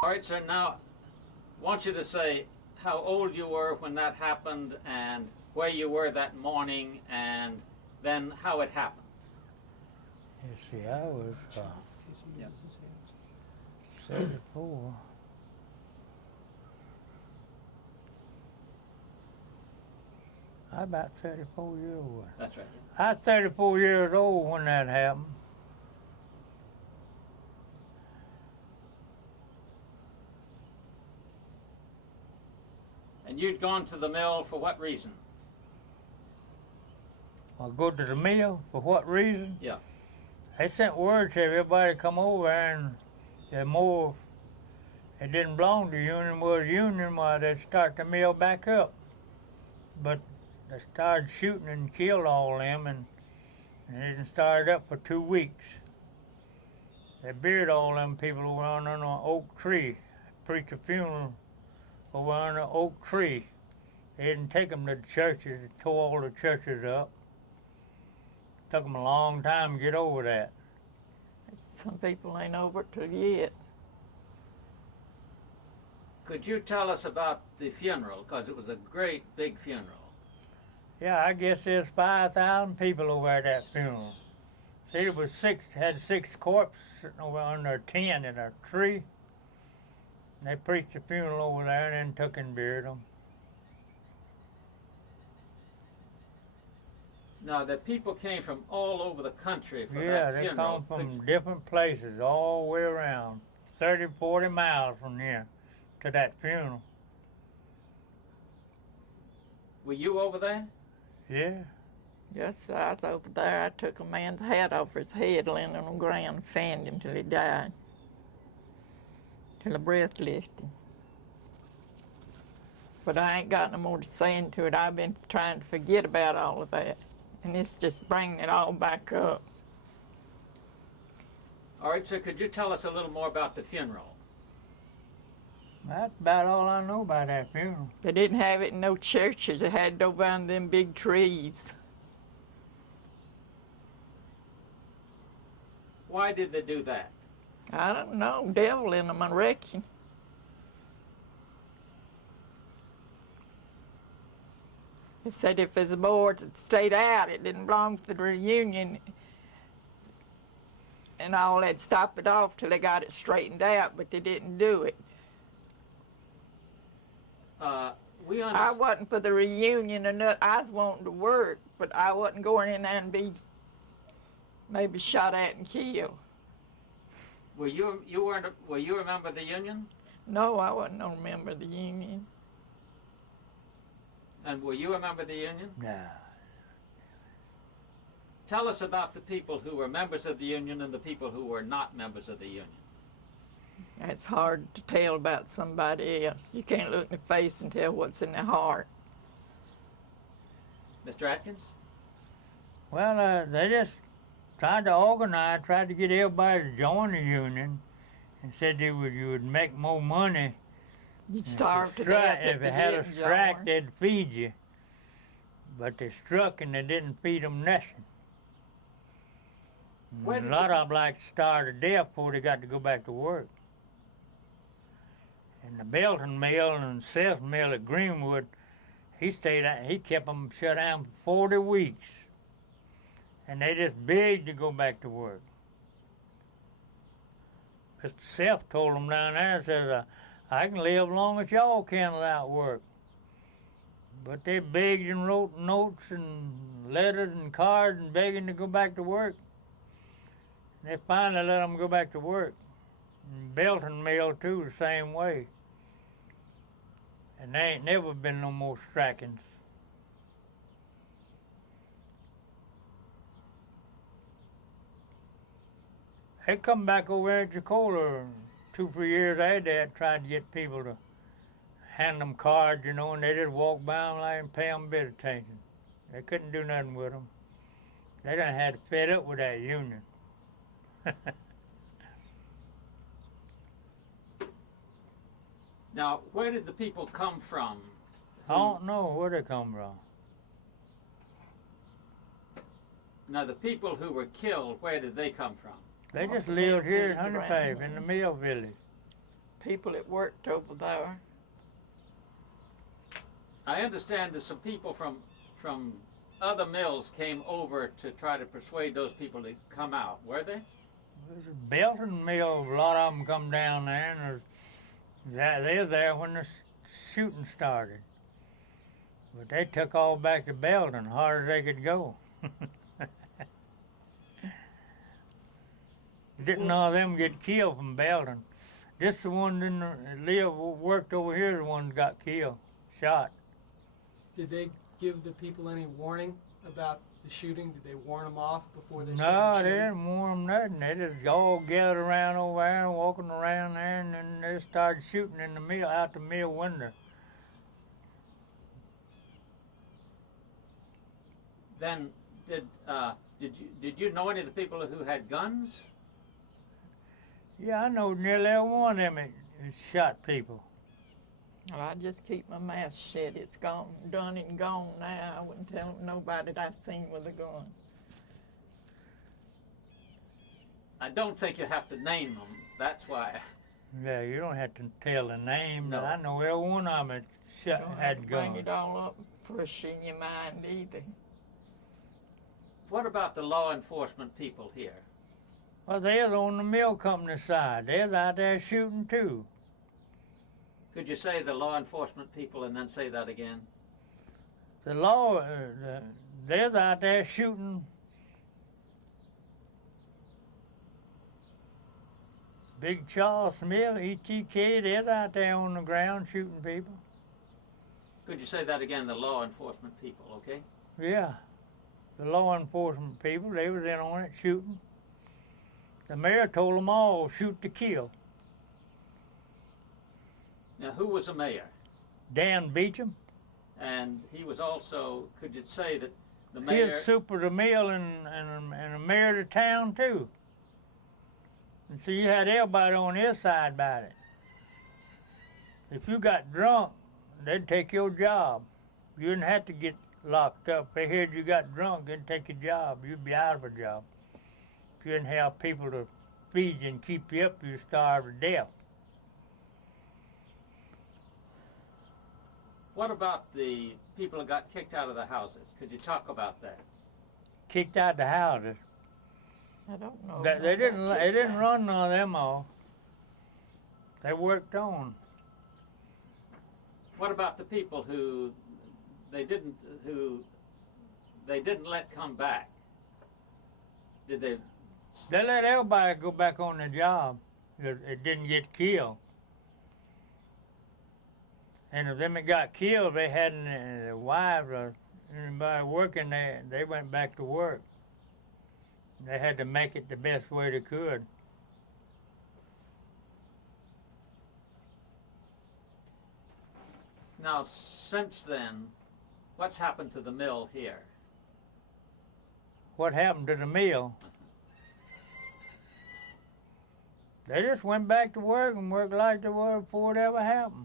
All right, sir, now I want you to say how old you were when that happened and where you were that morning and then how it happened. You see, I was 34. I was about 34 years old. That's right. I was 34 years old when that happened. And you'd gone to the mill for what reason? I go to the mill for what reason? Yeah. They sent word to everybody to come over and the more it didn't belong to the union was union, why they'd start the mill back up. But they started shooting and killed all of them and it didn't start up for 2 weeks. They buried all them people over under an oak tree, preached a funeral over under an oak tree. They didn't take them to the churches, they tore all the churches up. Took them a long time to get over that. Some people ain't over it till yet. Could you tell us about the funeral? Because it was a great big funeral. Yeah, I guess there's 5,000 people over at that funeral. See, it was had 6 corpses sitting over under a tent in a tree. They preached the funeral over there and then took and buried them. Now, the people came from all over the country for that funeral. Yeah, they come from different places all the way around, 30, 40 miles from here to that funeral. Were you over there? Yeah. Yes, I was over there. I took a man's hat off his head, laying on the ground, and fanned him till he died, till the breath left him. But I ain't got no more to say into it. I've been trying to forget about all of that. And it's just bringing it all back up. All right, sir, could you tell us a little more about the funeral? That's about all I know about that funeral. They didn't have it in no churches. They had it over under them big trees. Why did they do that? I don't know. Devil in them, I reckon. They said if there's a board that stayed out, it didn't belong to the reunion, and all that, stop it off till they got it straightened out, but they didn't do it. I wasn't for the reunion or nothing. I was wanting to work, but I wasn't going in there and be maybe shot at and killed. Were you a member of the union? No, I wasn't no member of the union. And were you a member of the union? Nah. Tell us about the people who were members of the union and the people who were not members of the union. It's hard to tell about somebody else. You can't look in the face and tell what's in their heart. Mr. Atkins? Well, they just tried to organize, tried to get everybody to join the union and said you would make more money. You'd starve to death if it had a strike, they'd feed you. But they struck and they didn't feed them nothing. A lot of them like starved to death before they got to go back to work. And the Belton mill and Seth mill at Greenwood, he kept them shut down for 40 weeks. And they just begged to go back to work. Mr. Seth told them down there, says, I can live long as y'all can without work. But they begged and wrote notes and letters and cards and begging to go back to work. And they finally let them go back to work. And Belton Mill, too, the same way. And there ain't never been no more strikings. They come back over there at Jacola 2-3 years after that, tried to get people to hand them cards, you know, and they just walk by them like and pay them a bit of attention. They couldn't do nothing with them. They done had fed up with that union. Now, where did the people come from? I don't know where they come from. Now, the people who were killed, where did they come from? They just lived here in Honeypave in the mill village. people that worked over there. I understand that some people from other mills came over to try to persuade those people to come out. Were they? There's a Belton mill. A lot of them come down there, and they're there when the shooting started. But they took all back to Belton, hard as they could go. Didn't all of them get killed from Belton. Just the one that worked over here, the one that got killed, shot. Did they give the people any warning about the shooting? Did they warn them off before they started No, shooting? they didn't warn them nothing. They just all gathered around over there and walking around there, and then they started shooting in the mill, out the mill window. Then did you know any of the people who had guns? Yeah, I know nearly every one of them that shot people. Well, I just keep my mouth shut. It's gone, done and gone now. I wouldn't tell nobody that I seen with a gun. I don't think you have to name them. That's why. Yeah, you don't have to tell the name, No. but I know every one of them that Don't have had to bring guns. it all up fresh in your mind either. What about the law enforcement people here? Well, they're on the mill company side. They're out there shooting too. Could you say the law enforcement people and then say that again? The law, they're out there shooting. Big Charles Smith, ETK, they're out there on the ground shooting people. Could you say that again, the law enforcement people, okay? Yeah, the law enforcement people, they was in on it shooting. The mayor told them all, shoot to kill. Now, who was the mayor? Dan Beecham, And he was also, could you say that the mayor... he's super of the mill and the mayor of the town too. And so you had everybody on his side about it. If you got drunk, they'd take your job. You didn't have to get locked up. If they heard you got drunk, they'd take your job. You'd be out of a job. If you didn't have people to feed you and keep you up, you'd starve to death. What about the people who got kicked out of the houses? Could you talk about that? Kicked out the houses. I don't know. They didn't run none of them off. They worked on. What about the people who they didn't let come back? Did they? They let everybody go back on their job. It didn't get killed. And if them that got killed, they hadn't, their wives or anybody working there, they went back to work. They had to make it the best way they could. Now, since then, what's happened to the mill here? What happened to the mill? They just went back to work and worked like they were before it ever happened.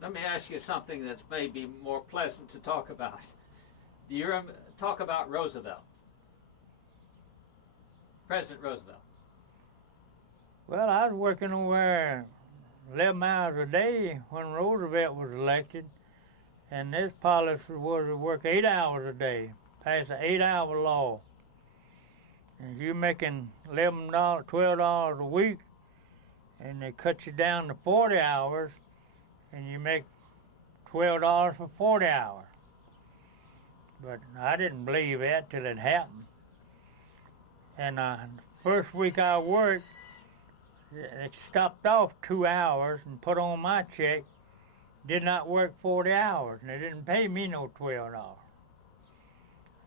Let me ask you something that's maybe more pleasant to talk about. Do you talk about Roosevelt? President Roosevelt. Well, I was working over there 11 hours a day when Roosevelt was elected, and this policy was to work 8 hours a day, pass an 8-hour law. And if you're making $11, $12 a week, and they cut you down to 40 hours, and you make $12 for 40 hours. But I didn't believe that till it happened. And the first week I worked, it stopped off 2 hours and put on my check, did not work 40 hours, and they didn't pay me no $12.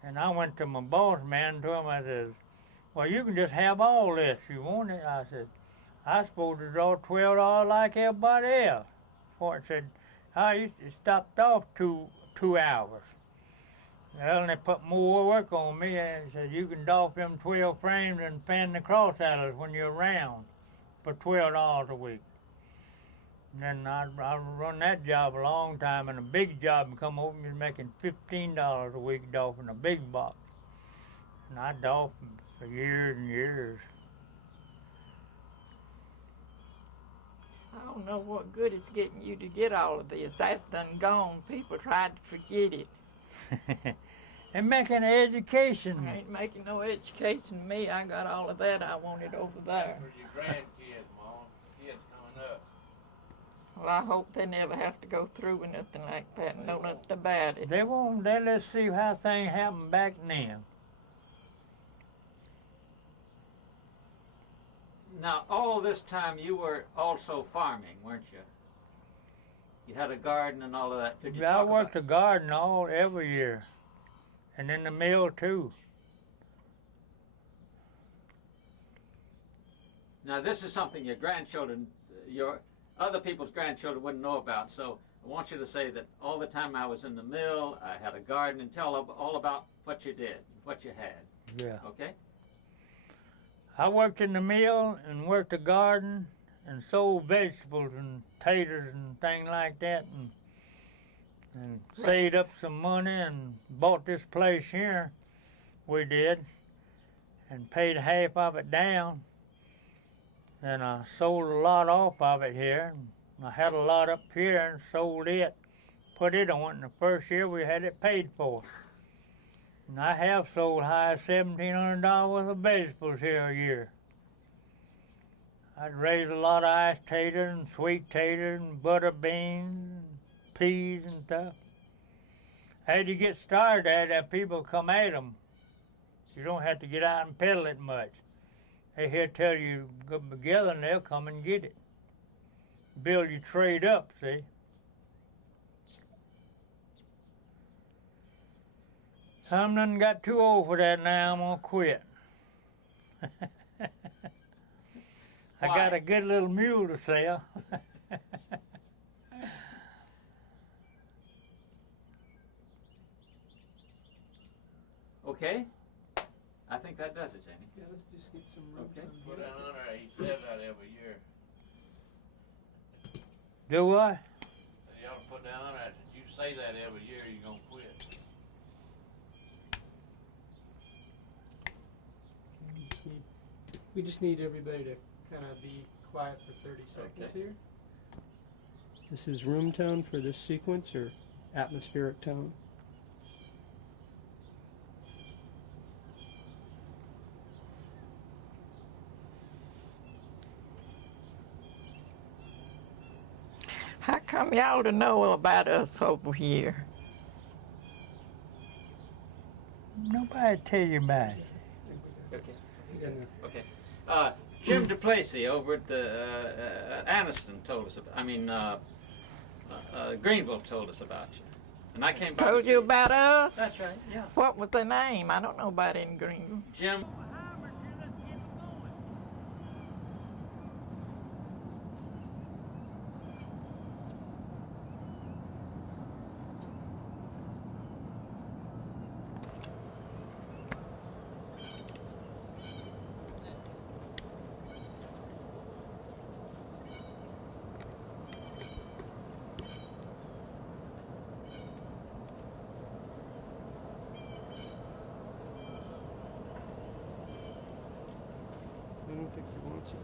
And I went to my boss man, to him, I said, well, you can just have all this if you want it. I said, I supposed to draw $12 like everybody else. For it said, it stopped off two hours. Well, and they put more work on me and said, you can doff them 12 frames and fan the cross at us when you're around for $12 a week. And then I run that job a long time, and a big job and come over and was making $15 a week doffing a big box. And I doffed them for years and years. I don't know what good it's getting you to get all of this. That's done gone. People tried to forget it. And making an education. I ain't making no education to me. I got all of that I wanted over there. For your grandkids, Mom. Kids coming up. Well, I hope they never have to go through with nothing like that and know nothing about it. They won't. Let's see how things happened back then. Now, all this time you were also farming, weren't you? You had a garden and all of that. Could you I talk worked the about garden every year, and in the mill too. Now, this is something your grandchildren, your other people's grandchildren wouldn't know about. So I want you to say that all the time I was in the mill, I had a garden, and tell all about what you did, what you had. Yeah. Okay? I worked in the mill and worked the garden and sold vegetables and taters and things like that, and saved up some money and bought this place here. We did, and paid half of it down. And I sold a lot off of it here. I had a lot up here and sold it, put it on. The first year we had it paid for. And I have sold high as $1,700 worth of vegetables here a year. I'd raise a lot of iced taters and sweet taters and butter beans and peas and stuff. As you get started at it, people come at them. You don't have to get out and peddle it much. They here tell you go together and they'll come and get it. Build your trade up, see? I'm done got too old for that now. I'm gonna quit. I got a good little mule to sell. Okay? I think that does it, Jamie. Yeah, let's just get some room. Okay. Put that on there. He says that every year. Do what? You ought to put down on there. You say that every year, you're gonna quit. We just need everybody to kind of be quiet for 30 seconds Okay. here. This is room tone for this sequence, or atmospheric tone? How come y'all to know about us over here? Nobody tell you about it. Okay. Jim DePlacy over at the Anniston told us about. Greenville told us about you, and I came by. Told you about us? That's right. Yeah. What was the name? I don't know about in Greenville. Jim. I don't think he wants it.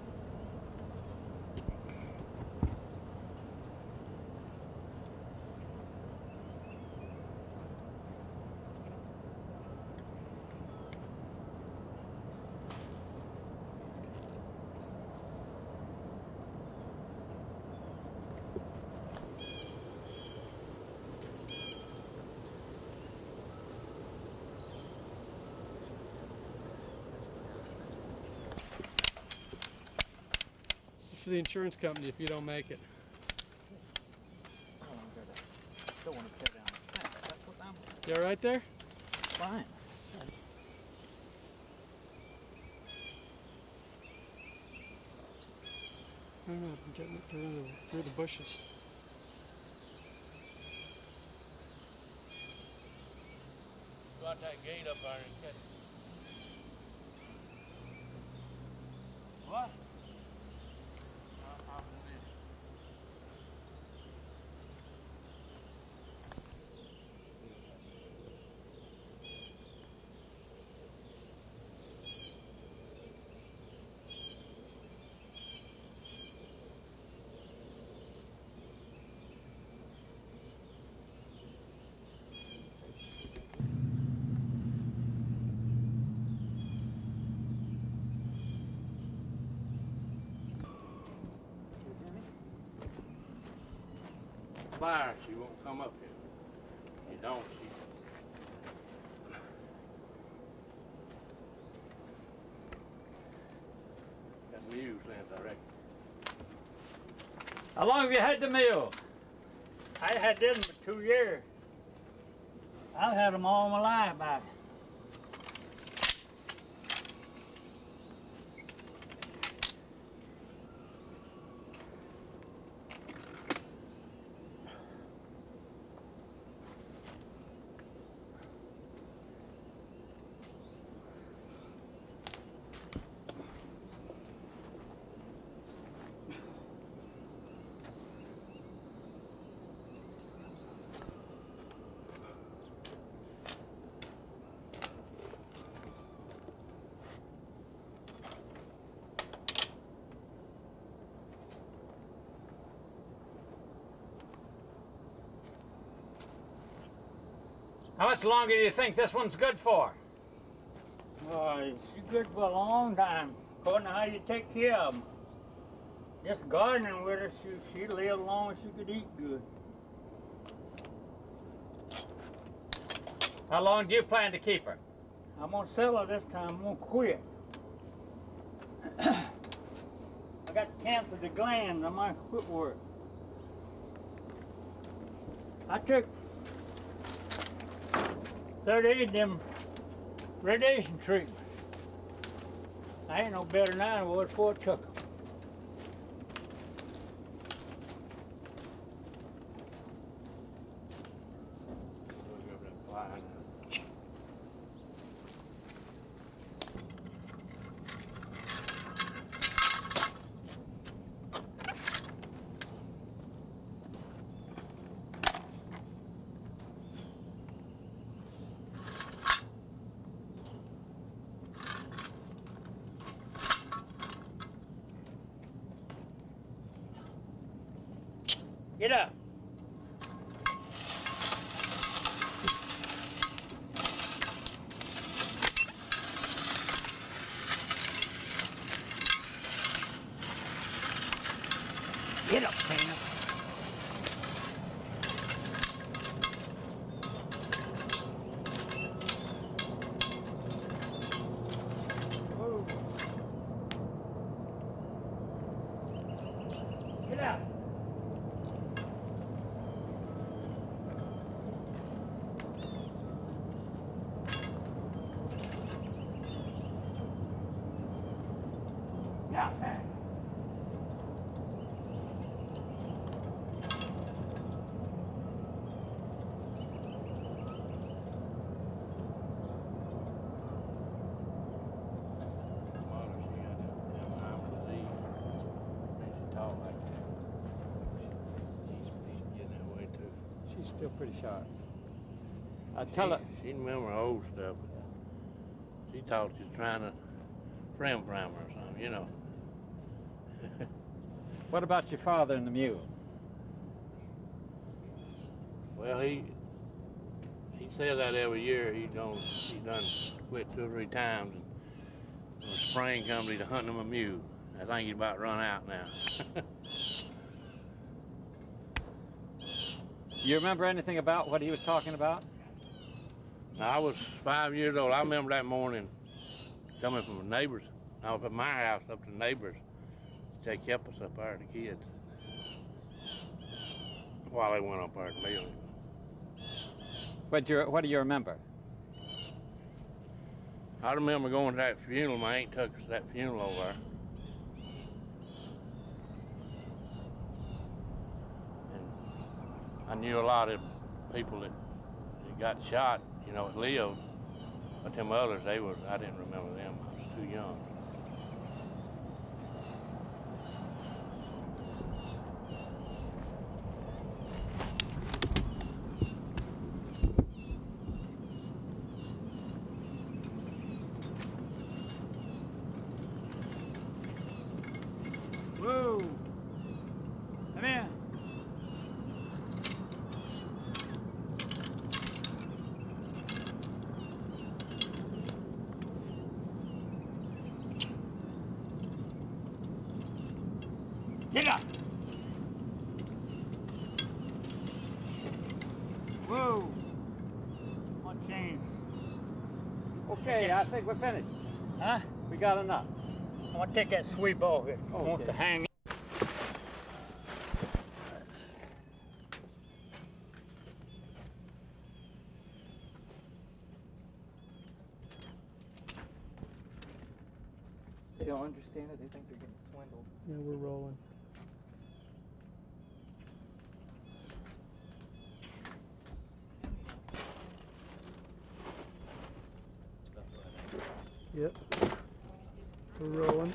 For the insurance company if you don't make it. Don't want to tear down the fence. That's what I'm You all right there? fine. I don't know. I'm getting it through the bushes. Go out that gate up there and catch it. What? fire, she won't come up here. She don't. Got mule sense, I reckon. How long have you had the mule? I had them for 2 years. I've had them all my life back. How much longer do you think this one's good for? She's good for a long time, according to how you take care of them. Just gardening with her, she lived as long as she could eat good. How long do you plan to keep her? I'm gonna sell her this time. I'm gonna quit. I got cancer of the glands. I might quit work. I took 38 of them radiation treatments. I ain't no better now than I was before I took them. Get up. Get up, Tina. Whoa. Get out. Yeah, man. She's still pretty sharp. I tell her. She remember old stuff. She thought she was trying to frame her or something, you know. What about your father and the mule? Well, he says that every year. He done quit 2 or 3 times. And when spring comes, he's hunting him a mule. I think he's about run out now. You remember anything about what he was talking about? Now, I was 5 years old. I remember that morning coming from the neighbors. I was at my house up to the neighbors. They kept us up there, the kids, while they went up there to meal. What do you remember? I remember going to that funeral. My aunt took us to that funeral over there. And I knew a lot of people that got shot, you know, that lived. But them others, I didn't remember them. I was too young. Whoa. Come here. Get up. Hey, I think we're finished. Huh? We got enough. I want to take that sweep off it. I want to hang. They don't understand it. They think they're getting swindled. Yeah, we're rolling. Yep. We're rolling.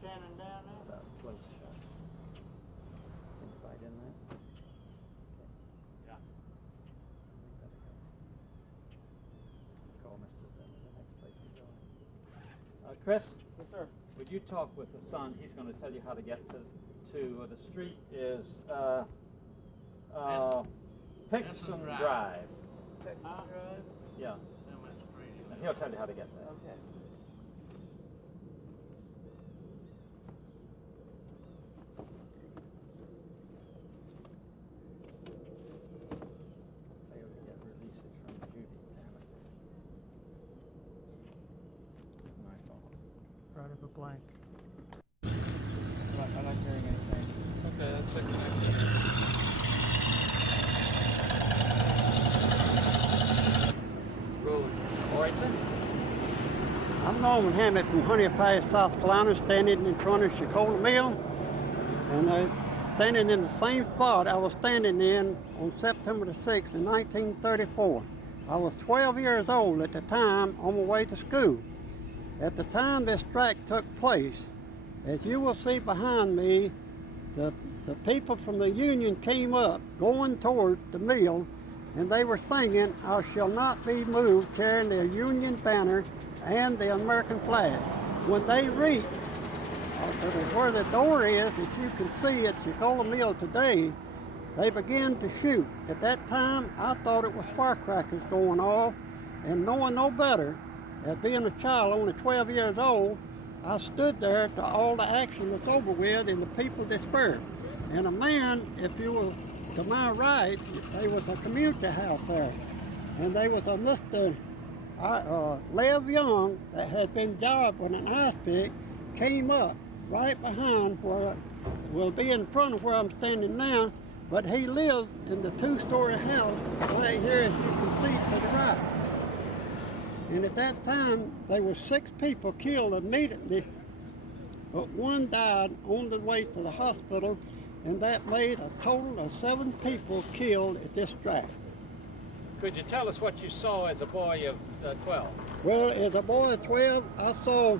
Standing down there? About close shot. Can fight in that. Yeah. Call Mr. Bennett the next place we go. Chris? Yes, sir. Would you talk with the son? He's going to tell you how to get to the street is Pixon Drive. Pixon Drive? Yeah. And he'll tell you how to get there. Okay. Failed to get releases from Judy. Damn it. My fault. Right of a blank. I'm not hearing anything. Okay, that's it. Rolling. All right, sir. I'm Norman Hammett from Honey Pass, South Carolina, standing in front of Chicola Mill, and standing in the same spot I was standing in on September the 6th in 1934. I was 12 years old at the time, on my way to school. At the time this strike took place, as you will see behind me, the people from the Union came up going toward the mill, and they were singing, "I shall not be moved," carrying their Union banners and the American flag. When they reached where the door is that you can see at Chicola Mill today, they began to shoot. At that time, I thought it was firecrackers going off, and knowing no better, as being a child, only 12 years old, I stood there till all the action was over with and the people dispersed. And a man, if you will, to my right, there was a community house there, and there was a Mr. Lev Young that had been jabbed with an ice pick, came up right behind where will be in front of where I'm standing now, but he lives in the two-story house right here, as you can see to the right. And at that time, there were 6 people killed immediately, but one died on the way to the hospital, and that made a total of 7 people killed at this strike. Could you tell us what you saw as a boy of 12? Well, as a boy of 12, I saw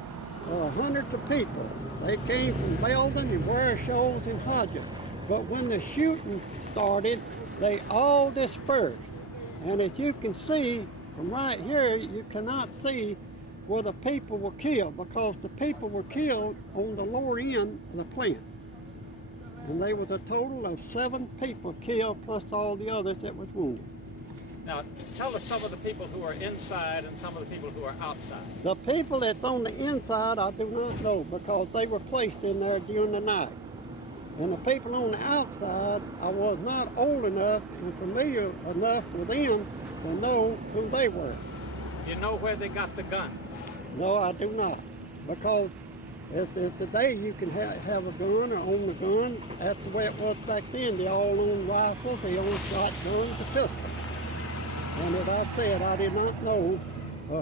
hundreds of people. They came from Belden and Ware Shoals and Hodges. But when the shooting started, they all dispersed. And as you can see, from right here, you cannot see where the people were killed, because the people were killed on the lower end of the plant. And there was a total of 7 people killed, plus all the others that was wounded. Now, tell us some of the people who are inside and some of the people who are outside. The people that's on the inside, I do not know, because they were placed in there during the night. And the people on the outside, I was not old enough and familiar enough with them to know who they were. You know where they got the guns? No, I do not, because today you can have a gun or own a gun. That's the way it was back then. They all owned rifles, they owned shotguns, and pistols. And as I said, I did not know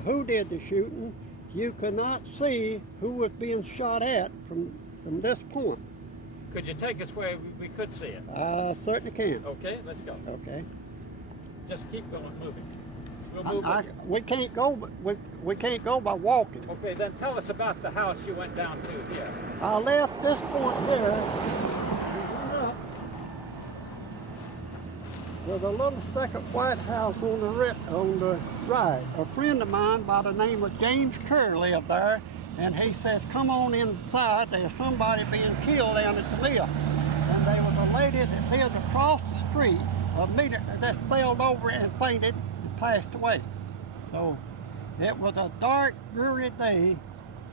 who did the shooting. You could not see who was being shot at from this point. Could you take us where we could see it? I certainly can. Okay, let's go. Okay. Just keep going, moving. We'll move we can't go. We can't go by walking. Okay, then tell us about the house you went down to here. I left this point here, Well, the little second White House on the right. A friend of mine by the name of James Kerr lived there, and he says, come on inside, there's somebody being killed down at the mill. And there was a lady that lived across the street, immediately that fell over and fainted and passed away. So it was a dark, dreary day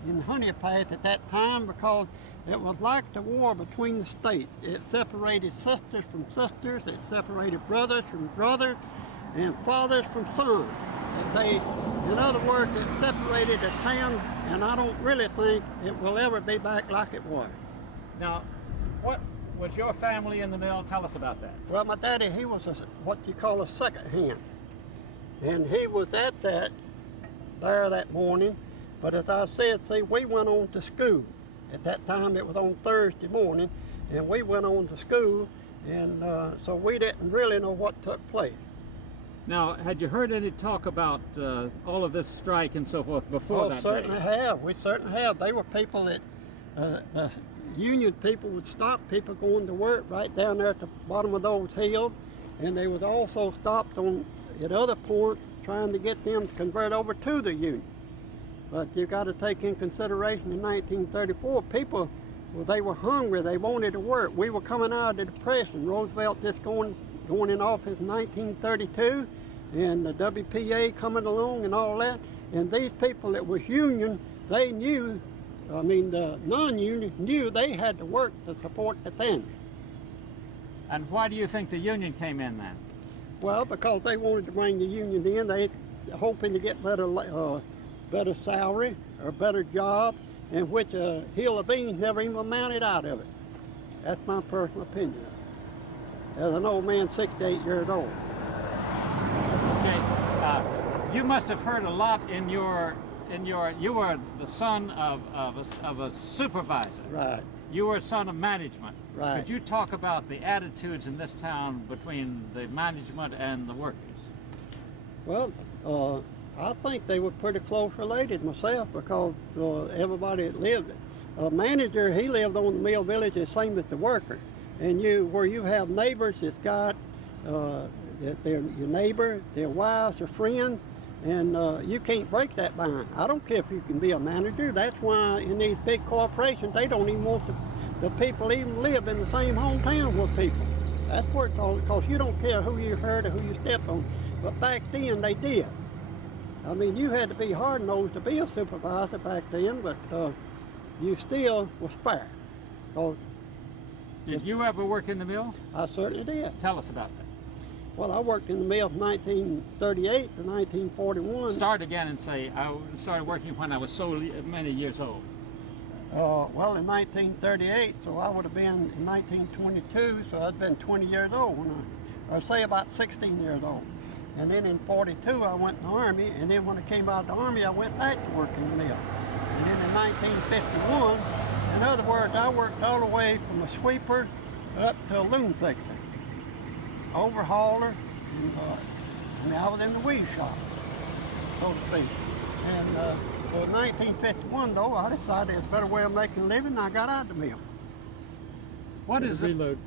in Honey Path at that time because it was like the war between the states. It separated sisters from sisters, it separated brothers from brothers, and fathers from sons. In other words, it separated the town, and I don't really think it will ever be back like it was. Now, what was your family in the mill? Tell us about that. Well, my daddy, he was what you call a second hand. And he was at there that morning, but as I said, see, we went on to school. At that time, it was on Thursday morning, and we went on to school, and so we didn't really know what took place. Now, had you heard any talk about all of this strike and so forth before that day? Certainly have. We certainly have. They were people that, the union people would stop people going to work right down there at the bottom of those hills, and they was also stopped at other points trying to get them to convert over to the union. But you got to take in consideration in 1934, people, well, they were hungry, they wanted to work. We were coming out of the Depression. Roosevelt just going in office in 1932, and the WPA coming along and all that. And these people that was union, they knew, the non-union knew they had to work to support the family. And why do you think the union came in then? Well, because they wanted to bring the union in. They hoping to get better salary or better job, in which a hill of beans never even amounted out of it. That's my personal opinion. As an old man, 68 years old. Okay, you must have heard a lot you were the son of a supervisor. Right. You were a son of management. Right. Could you talk about the attitudes in this town between the management and the workers? Well, I think they were pretty close related myself because everybody that lived it. A manager, he lived on the mill village the same as the worker. And where you have neighbors that's got, they're your neighbor, their wives, their friends, and you can't break that bond. I don't care if you can be a manager. That's why in these big corporations, they don't even want the people even live in the same hometown with people. That's where it's all, because you don't care who you hurt or who you step on. But back then, they did. I mean, you had to be hard-nosed to be a supervisor back then, but you still was fair. Did you ever work in the mill? I certainly did. Tell us about that. Well, I worked in the mill from 1938 to 1941. Start again and say, I started working when I was so many years old. Well, in 1938, so I would have been in 1922, so I'd been 20 years old or say about 16 years old. And then in 42, I went in the Army, and then when I came out of the Army, I went back to work in the mill. And then in 1951, in other words, I worked all the way from a sweeper up to a loom fixer, overhauler, and I was in the weave shop, so to speak. And so in 1951, though, I decided it's a better way of making a living, and I got out of the mill. What is it? Reload.